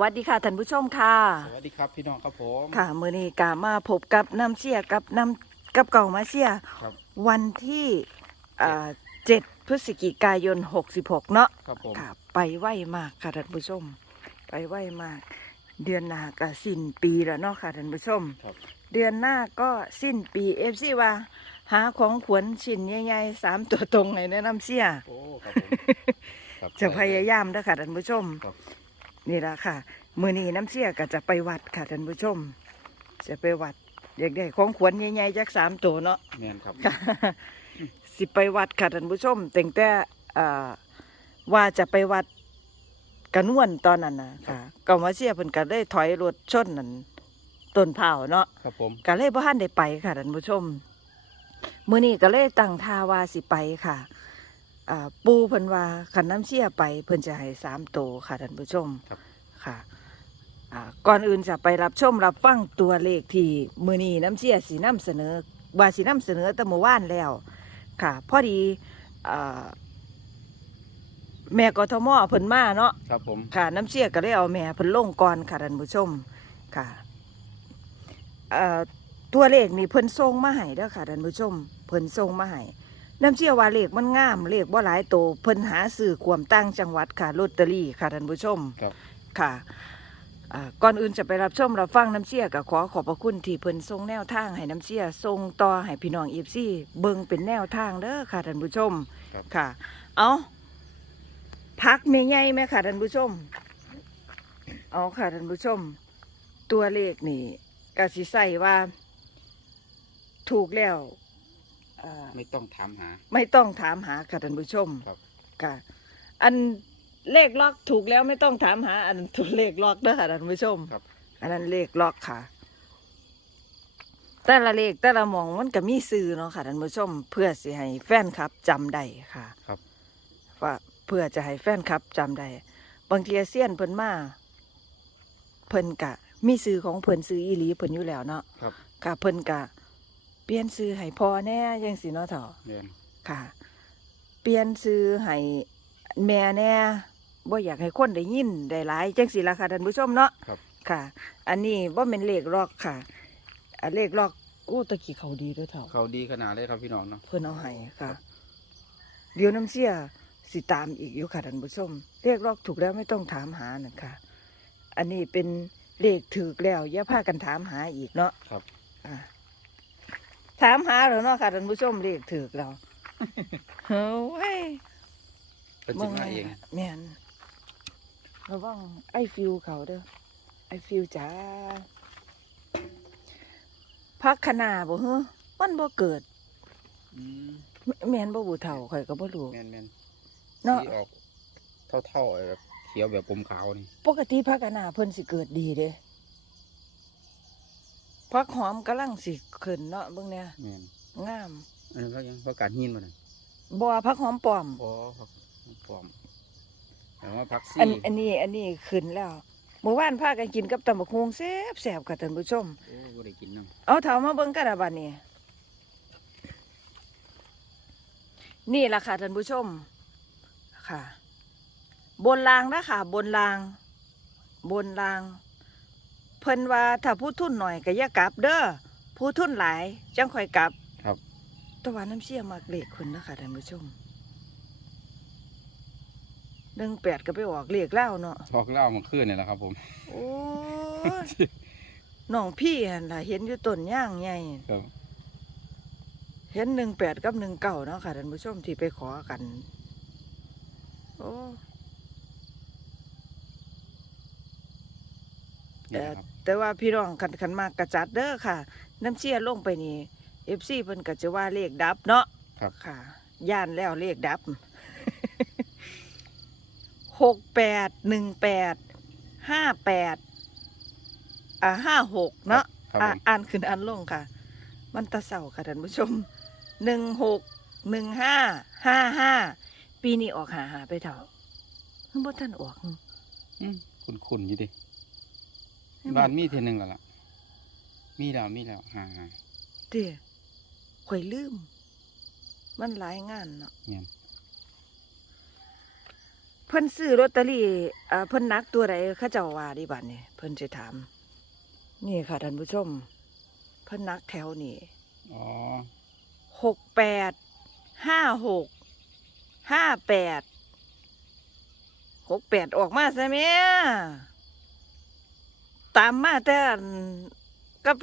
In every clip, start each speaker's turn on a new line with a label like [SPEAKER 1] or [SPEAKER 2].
[SPEAKER 1] วัสดีค่ะท่านผู้ชมค่ะ
[SPEAKER 2] สวัสดีครับพี่น้องครับผม
[SPEAKER 1] ค่ะมื้อนี้กามาพบกับน้ำเชียกับน้ำกับเก่ามาเชีย
[SPEAKER 2] ครับ
[SPEAKER 1] วันที่อ่า7พฤศจิกายน 66 เนาะ
[SPEAKER 2] ครับผม
[SPEAKER 1] ค่ะไปไวมากค่ะท่านผู้ชม ไปไวมาก เดือนหน้าก็สิ้นปีแล้วเนาะค่ะท่านผู้ชม
[SPEAKER 2] ครับ
[SPEAKER 1] เดือนหน้าก็สิ้นปีเอฟซีว่า หาของขวัญชิ้นใหญ่ๆสามตัวตรงให้แนะนำเชีย
[SPEAKER 2] โอ้ครับผมครับ
[SPEAKER 1] จะพยายามเด้อค่ะท่านผู้ชม
[SPEAKER 2] ครับ
[SPEAKER 1] นี่ละค่ะ มือนี้น้ำเชี่ยก็จะไปวัดค่ะท่านผู้ชม จะไปวัดอยากได้ของขวัญใหญ่ๆจักสามตัวเนาะ
[SPEAKER 2] แมนครับ
[SPEAKER 1] ค่ะสิไปวัดค่ะท่านผู้ชมแต่งแต่เอ่อว่าจะไปวัดกระนวนตอนนั้นนะค่ะก็มาเชี่ยเพิ่นก็ได้ถอยรถชนนั่นต้นเผาวเนาะ
[SPEAKER 2] ครับผม
[SPEAKER 1] ก็เลยบ่ทันได้ไปค่ะท่านผู้ชมมื้อนี้ก็เลยตั้งท่าว่าสิไปค่ะอ่า ปูเพิ่นว่าคันน้ำเชี่ยไปเพิ่นจะให้สามโตวค่ะท่านผู้ชม
[SPEAKER 2] ครับ
[SPEAKER 1] ค่ะอ่าก่อนอื่นจะไปรับชมรับฟังตัวเลขที่มื้อนี้น้ำเชี่ยสินำเสนอว่าสินำเสนอแต่เมื่อวานแล้ว ค่ะ พอดีอ่าแม่กทมเพิ่นมาเนาะ
[SPEAKER 2] ครับผม
[SPEAKER 1] ค่ะน้ำเชี่ยก็ได้เอาแม่เพิ่นลงก่อนค่ะท่านผู้ชมค่ะเอ่อตัวเลขนี่เพิ่นส่งมาให้เด้อค่ะท่านผู้ชมเพิ่นส่งมาให้ น้ำเชี่ยว่าเลขมันงามเลขบ่หลายโตเพิ่นหาซื้อความตั้งจังหวัดค่ะลอตเตอรี่ค่ะท่านผู้ชม
[SPEAKER 2] ครับ
[SPEAKER 1] ค่ะอ่าก่อนอื่นจะไปรับชมรับฟังน้ำเชี่ยก็ขอขอบพระคุณที่เพิ่นส่งแนวทางให้น้ำเชี่ยส่งต่อให้พี่น้องอีฟซี่เบิ่งเป็นแนวทางเด้อค่ะท่านผู้ชม
[SPEAKER 2] ครับ
[SPEAKER 1] ค่ะ เอาพักไม่ใหญ่ไหมค่ะท่านผู้ชม เอาค่ะท่านผู้ชม ตัวเลขนี่กสิใส่ว่า ถูกแล้ว อ่า
[SPEAKER 2] ไม่ต้องถามหา
[SPEAKER 1] ไม่ต้องถามหาค่ะท่านผู้ชม
[SPEAKER 2] ครับ
[SPEAKER 1] ค่ะ อันเลขล็อกถูกแล้วไม่ต้องถามหา อันถูกเลขล็อกเด้อค่ะท่านผู้ชม
[SPEAKER 2] ครับ
[SPEAKER 1] อันนั้นเลขล็อกค่ะ แต่ละเลขแต่ละหมองมันก็มีซื้อเนาะค่ะท่านผู้ชม เพื่อสิให้แฟนคลับจำได้ค่ะ
[SPEAKER 2] ครับ
[SPEAKER 1] ว่าเพื่อจะให้แฟนคลับจำได้ บางทีเซียนเพิ่นมาเพิ่นกะ มีซื้อของเพิ่นซื้ออีหลีเพิ่นอยู่แล้วเนาะ
[SPEAKER 2] ครับ
[SPEAKER 1] ค่ะเพิ่นกะ เปลี่ยนซื้อให้พ่อแน่ยังสิเนาะเถาะ
[SPEAKER 2] แมน
[SPEAKER 1] ค่ะ เปลี่ยนซื้อให้แม่แน่บ่อยากให้คนได้ยินได้หลายจังสิล่ะค่ะท่านผู้ชมเนาะ
[SPEAKER 2] ครับ
[SPEAKER 1] ค่ะ อันนี้ว่าเป็นเลขล็อกค่ะอันเลขล็อกกู้ตะกี้เขาดีด้วยเถอะ
[SPEAKER 2] เขาดีขนาดเลยครับพี่น้องเนาะ
[SPEAKER 1] เพื่อนเอาให้ค่ะ เดี๋ยวน้ำเสียสิตามอีกอยู่ค่ะท่านผู้ชมเลขล็อกถูกแล้วไม่ต้องถามหานะค่ะ อันนี้เป็นเลขถือแล้วอย่าพากันถามหาอีกเนาะ
[SPEAKER 2] ครับ
[SPEAKER 1] อะ ถามหาเหรอเนาะค่ะท่านผู้ชมเลขถือแล้วเฮ้ย
[SPEAKER 2] เป็นจิตมาเอง
[SPEAKER 1] แม่นระวังไอฟิวเขาเด้อไอฟิวจ้าพักขนาบ่เฮ้อมันบ่เกิด
[SPEAKER 2] อืม
[SPEAKER 1] แมแม่นบ่บูเฒ่าข่อยก็บ่รู้
[SPEAKER 2] แมนแมน
[SPEAKER 1] เนาะ
[SPEAKER 2] สีออกเท่าๆแบบเขียวแบบปมขาวนี่
[SPEAKER 1] ปกติพักขนาเพิ่นสิเกิดดีเด้ พักหอมกำลังสิขึ้นเนาะเบิ่งเนี่ย
[SPEAKER 2] แมน
[SPEAKER 1] งาม
[SPEAKER 2] อันนี้เขายังเขาการหินมาเลย
[SPEAKER 1] บ่พักหอมปลอม
[SPEAKER 2] อ๋อครับปลอมแต่ว่าพักซี
[SPEAKER 1] อันอันนี้อันนี้ขึ้นแล้วเมื่อวานพากันกินกับตำบักฮวงแซ่บแซ่บค่ะท่านผู้ชม
[SPEAKER 2] โอ้บ่ได้กินน้
[SPEAKER 1] เอาเถามาเบิ่งกันอะบัดนี้ นี่ล่ะค่ะท่านผู้ชม ค่ะ บนรางนะค่ะ บนราง บนรางเพิ่นว่าถ้าผู้ทุนหน่อยก็อย่ากลับเด้อผู้ทุนหลายจังค่อยกลับำ
[SPEAKER 2] ครับ
[SPEAKER 1] แตะวันน้ำเชี่ยมากเลขคุณนะคะท่านผู้ชมหนึ่งแปดก็ไปออกเลขเล่าเนาะ
[SPEAKER 2] ออกเหล่ามันขึ้นนี่แหละครับ ผม
[SPEAKER 1] โอ้ยน้องพี่หันล่ะเห็นอยู่ต้นย่างใหญ่
[SPEAKER 2] ครับ
[SPEAKER 1] เห็นหนึ่งแปดกับหนึ่งเก้าเนาะค่ะท่านผู้ชมที่ไปขอกัน โอ้
[SPEAKER 2] นี่แหละครับ
[SPEAKER 1] แต่ว่าพี่น้องขันขันมากกระจัดเด้อค่ะ น้ำเชี่ยลงไปนี่เอฟซีเพิ่นก็จะว่าเลขดับเนาะ
[SPEAKER 2] ครับ
[SPEAKER 1] ค่ะย่านแล้วเลขดับหกแปดหนึ่งแปดห้าแปดอ่าห้าหกเนาะ
[SPEAKER 2] ครับ
[SPEAKER 1] อ่า
[SPEAKER 2] ผม
[SPEAKER 1] อ่านขึ้นอ่านลงค่ะ มันตะเสาค่ะท่านผู้ชมหนึ่งหกหนึ่งห้าห้าห้าปีนี้ออกหาหาไปเถอะเพิ่งบ่ท่านออก
[SPEAKER 2] อืมคุ้นๆอยู่ดิ
[SPEAKER 1] ให้มัน
[SPEAKER 2] บ้านมีเทียนหนึ่งแล้วล่ะ มีแล้วมีแล้วฮ่าฮ่า
[SPEAKER 1] เดี๋ยข่อยลืม มันหลายงานเนาะ
[SPEAKER 2] เนี่ย
[SPEAKER 1] เพิ่นซื้อลอตเตอรี่อ่าเพิ่นนักตัวใดเขาเจ้าว่าดิบัดนี่เพิ่นสิถาม นี่ค่ะท่านผู้ชม เพิ่นนักแถวนี่
[SPEAKER 2] อ๋อ
[SPEAKER 1] หกแปดห้าหกห้าแปดหกแปดออกมาซะแม่ ตามมาแต่อันกับ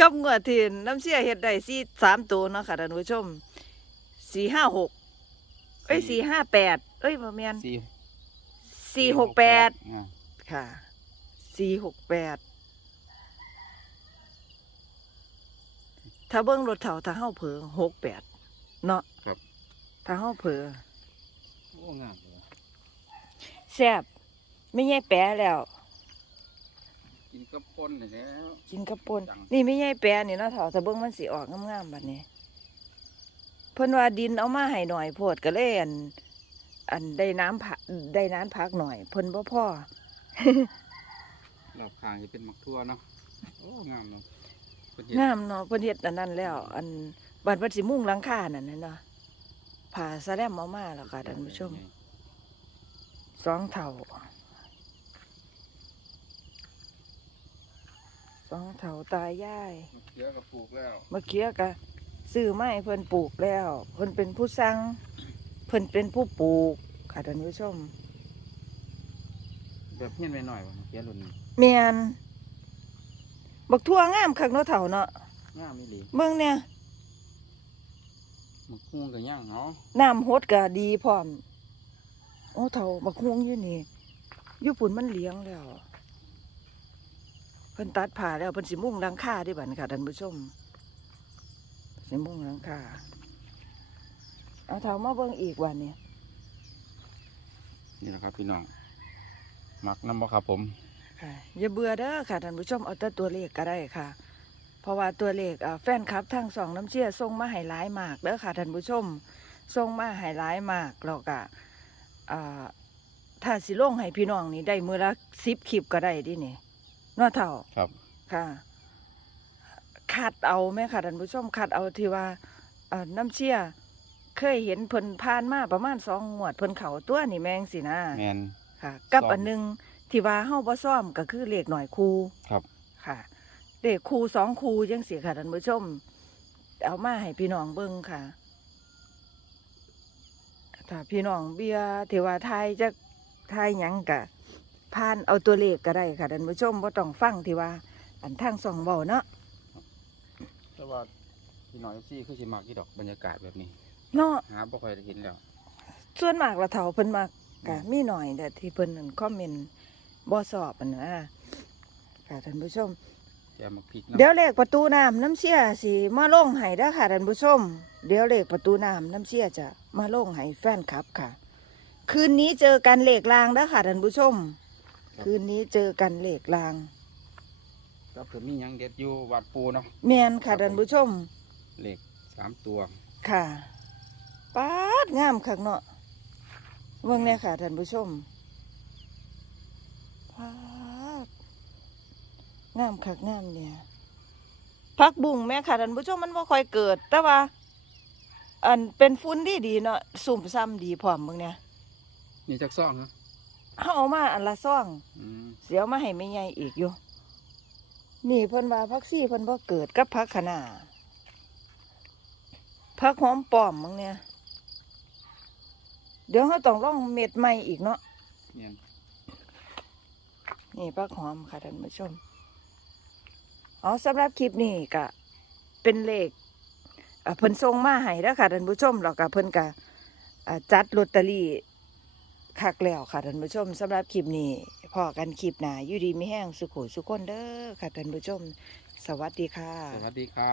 [SPEAKER 1] กับงวดที่น้ำเชี่ยเฮ็ดได้สี่สามตัวเนาะค่ะท่านผู้ชมสี่ห้าหกเอ้ยสี่ห้าแปดเอ้ยบ่แม่น
[SPEAKER 2] สี่
[SPEAKER 1] สี่หกแปด
[SPEAKER 2] อ่า
[SPEAKER 1] ค่ะสี่หกแปดถ้าเบิ้งรถเถาถ้าเฮาเผลอหกแปดเนาะ
[SPEAKER 2] ครับ
[SPEAKER 1] ถ้าเฮาเผลอ
[SPEAKER 2] โอ้งามเลย
[SPEAKER 1] แซ่บไม่ใช่แปะแล้ว
[SPEAKER 2] กินกับปนนี่แล้ว
[SPEAKER 1] กินกระปน
[SPEAKER 2] จัง
[SPEAKER 1] นี่ไม่ใช่แปะนี่เนาะเถาถ้าเบิ้งมันสิออกงามๆบัดนี้เพิ่นว่าดินเอามาให้หน่อยโพดก็เลยอันอันได้น้ำผักได้น้ำพักหน่อยเพิ่นบ่พอ
[SPEAKER 2] รอบข้างจะเป็นหมักทั่วเนาะโอ้งามเนาะเพิ่นเฮ็ด
[SPEAKER 1] งามเนาะเพิ่นเฮ็ดอันนั้นแล้ว อันบัดเพิ่นสิมุ่งหลังคานั่นน่ะเนาะผ่าสะแลมเอามาแล้วค่ะท่านผู้ชมสองเท่า สองเท่าตายาย
[SPEAKER 2] มะเขือก็ปลูกแล้ว
[SPEAKER 1] เมื่อกี้ก็ซื้อไม้เพิ่นปลูกแล้ว เพิ่นเป็นผู้สั่งเพิ่นเป็นผู้ปลูกค่ะท่านผู้ชม
[SPEAKER 2] แบบเฮี้ยนไว้หน่อยว่ามะเขือรุ่นนี้
[SPEAKER 1] แม่นบักทั่วงามคักเนาะเท่าเนาะ
[SPEAKER 2] งามอีหลี
[SPEAKER 1] เบิ่งเนี่ย
[SPEAKER 2] มะม่วงก็ย่างเนาะ
[SPEAKER 1] น้ำหดก็ดีพร้อม โอ้เท่าบักฮวงอยู่นี่ญี่ปุ่นมันเลี้ยงแล้ว เพิ่นตัดผ่าแล้วเพิ่นสิมุ่งหลังคาเดิบัดนค่ะท่านผู้ชมสิมุ่งหลังคาเอาเท่ามาเบิ่งอีกวันนี้
[SPEAKER 2] นี่แหละครับพี่น้องมักน้ำบ่ครับผม
[SPEAKER 1] ค่ะอย่าเบื่อเด้อค่ะท่านผู้ชมเอาแต่ตัวเลขก็ได้ค่ะ เพราะว่าตัวเลขอ่าแฟนคลับทั้งสองน้ำเชี่ยส่งมาให้หลายมากเด้อค่ะท่านผู้ชมส่งมาให้หลายมากแล้วก็อ่าถ้าสิลงให้พี่น้องนี่ได้มือละสิบคลิปก็ได้ดินี่ เนาะเท่า
[SPEAKER 2] ครับ
[SPEAKER 1] ค่ะคัดเอาไหมค่ะท่านผู้ชมคัดเอาที่ว่าเอ่อน้ำเชี่ยเคยเห็นเพิ่นผ่านมาประมาณสองงวดเพิ่นเขาตัวนี่แมงสินะ
[SPEAKER 2] แมน
[SPEAKER 1] ค่ะ กับ
[SPEAKER 2] ซ่อม
[SPEAKER 1] อันหนึงที่ว่าเฮาบ่ซ่อมก็คือเลขหน่อยคู
[SPEAKER 2] ครับ
[SPEAKER 1] ค่ะเลขคูสองคูจังสิค่ะท่านผู้ชม เอามาให้พี่น้องเบิ่งค่ะ ถ้าพี่น้องเบียร์ที่ว่าทายจะทายหยังกะ ผ่านเอาตัวเลขก็ได้ค่ะท่านผู้ชมบ่ต้องฟังที่ว่า อันทางสองเบาเนาะ
[SPEAKER 2] แต่ว่าพี่น้อยซี่คือสิมักที่ดอกบรรยากาศแบบนี้
[SPEAKER 1] เนาะ
[SPEAKER 2] หาบ่ค่อยได้เห็นแล้ว
[SPEAKER 1] ส่วนมากละเฒ่าเพิ่นมากกะมีหน่อยแต่ที่เพิ่นนั่นคอมเมนต์บ่สอบอันนะค่ะท่านผู้ชม
[SPEAKER 2] แกมักพริก
[SPEAKER 1] เดี๋ย
[SPEAKER 2] เนาะ
[SPEAKER 1] วเลขประตูน้ำน้ำเชี่ยสิมาลงให้เด้อค่ะท่านผู้ชม เดี๋ยวเลขประตูน้ำน้ำเชี่ยจะมาลงให้แฟนคลับค่ะ คืนนี้เจอกันเลขลางเด้อค่ะท่านผู้ชม คืนนี้เจอกันเลขลาง
[SPEAKER 2] ก็เพิ่นมีหยังเด็ดอยู่วัดปูเนาะ
[SPEAKER 1] แมนค่ะท่านผู้ชม
[SPEAKER 2] เลขสามตัว
[SPEAKER 1] ค่ะป๊าดงามคักเนาะเบิ่งเนี่ยค่ะท่านผู้ชมป๊าดงามคักงามเนี่ยพักบุ้งแม่ค่ะท่านผู้ชมมันบ่ค่อยเกิด แต่ว่า อันเป็นฟุ้นดีดีๆเนาะสุ่มซ้ำดีพร้อมเบิ่งเนี่ย
[SPEAKER 2] นี่จักซ่องเหรอ
[SPEAKER 1] เฮาเอามาอันละซ่อง
[SPEAKER 2] อืม
[SPEAKER 1] เสียวมาให้ไม่ใหญ่อีกอยู่ นี่เพิ่นว่าพักซี่เพิ่นบ่เกิดกับพักขนาพักหอมปลอมมึงเนี่ย เดี๋ยวเขาต้องลองเม็ดใหม่อีกเนาะ
[SPEAKER 2] เนี่ย
[SPEAKER 1] นี่พักหอมค่ะท่านผู้ชม อ๋อสำหรับคลิปนี้ก็เป็นเลขอะเพิ่นส่งมาให้แล้วค่ะท่านผู้ชมแล้วก็เพิ่นก็อะจัดลอตเตอรี่ คักแล้วค่ะท่านผู้ชมสำหรับคลิปนี้พอกันคลิปหนาอยู่ดีไม่แห้งสุขุสุขคนเด้อค่ะท่านผู้ชม สวัสดีค่ะ
[SPEAKER 2] สวัสดีครับ